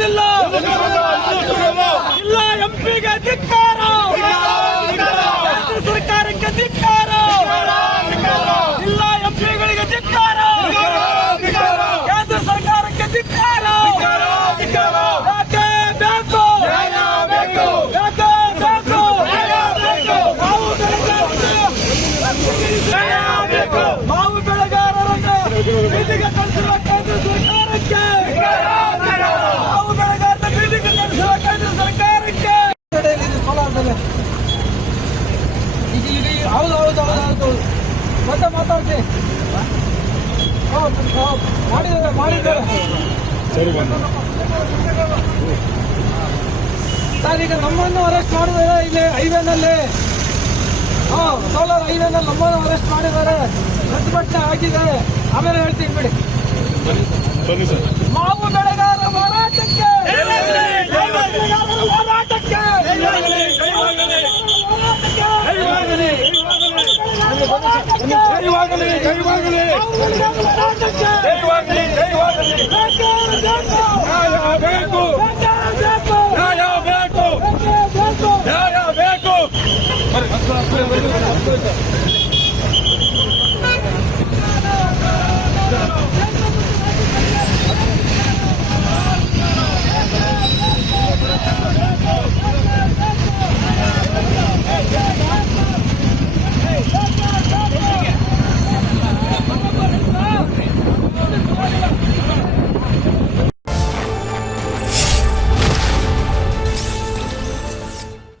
ನಿಲ್ಲಿಸುವುದಿಲ್ಲ. ಇಲ್ಲ ಎಂಪಿಗೆ ಧಿಕ್ಕಾರ, ಸರ್ಕಾರಕ್ಕೆ ಧಿಕ್ಕಾರ, ಇಲ್ಲ ಎಂಪಿಗಳಿಗೆ ಧಿಕ್ಕಾರ, ಕೇಂದ್ರ ಸರ್ಕಾರಕ್ಕೆ ಧಿಕ್ಕಾರ. ಮಾವು ಬೆಳೆಗಾರರನ್ನು ಬೀದಿಗೆ ಕಳಿಸುವ ಕೇಂದ್ರ ಸರ್ಕಾರಕ್ಕೆ, ಮಾವು ಬೆಳೆಗಾರರ ಬೀದಿಗೆ ಕಳಿಸುವ ಕೇಂದ್ರ ಸರ್ಕಾರಕ್ಕೆ. ಹೌದು ಮತ್ತೆ ಮಾತಾಡ್ತೀನಿ. ಮಾಡಿದ್ದಾರೆ ಸರ್. ಈಗ ನಮ್ಮನ್ನು ಅರೆಸ್ಟ್ ಮಾಡಿದ್ದಾರೆ ಇಲ್ಲಿ ಹೈವೇನಲ್ಲಿ, ಸೋಲಾರ್ ಹೈವೇನಲ್ಲಿ ನಮ್ಮನ್ನು ಅರೆಸ್ಟ್ ಮಾಡಿದ್ದಾರೆ, ಪ್ರತಿಭಟನೆ ಹಾಕಿದ್ದಾರೆ. ಆಮೇಲೆ ಹೇಳ್ತೀನಿ ಬಿಡಿ. ಮಾವು ಬೆಳೆಗಾರ ಹೋರಾಟಕ್ಕೆ, ಹೋರಾಟಕ್ಕೆ ಬೇಕು.